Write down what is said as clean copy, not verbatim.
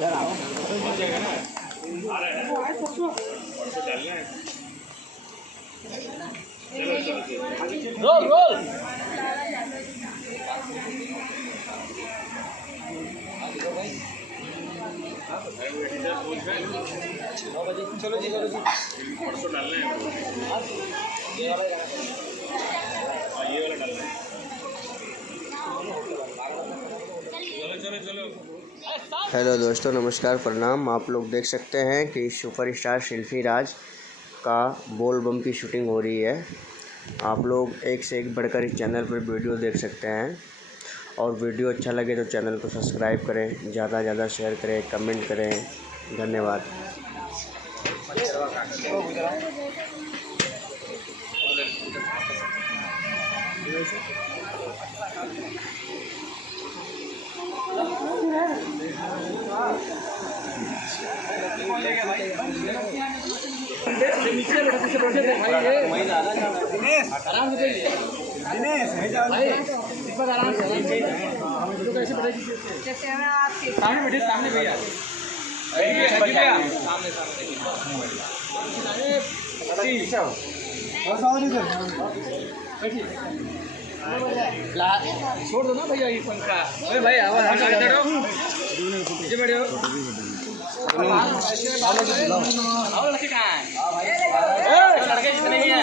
Role role चलो जी परसों डालना है ये वाला डालना है। चलो चलो हेलो दोस्तों, नमस्कार, प्रणाम। आप लोग देख सकते हैं कि सुपरस्टार शिल्पी राज का बोल बम की शूटिंग हो रही है। आप लोग एक से एक बढ़कर इस चैनल पर वीडियो देख सकते हैं और वीडियो अच्छा लगे तो चैनल को सब्सक्राइब करें, ज़्यादा से ज़्यादा शेयर करें, कमेंट करें। धन्यवाद। सामने भैया छोड़ दो ना भैया ये पंखा। अरे भाई आवाज पीछे बैठो लड़के कहाँ हैं? लड़के जितने भी हैं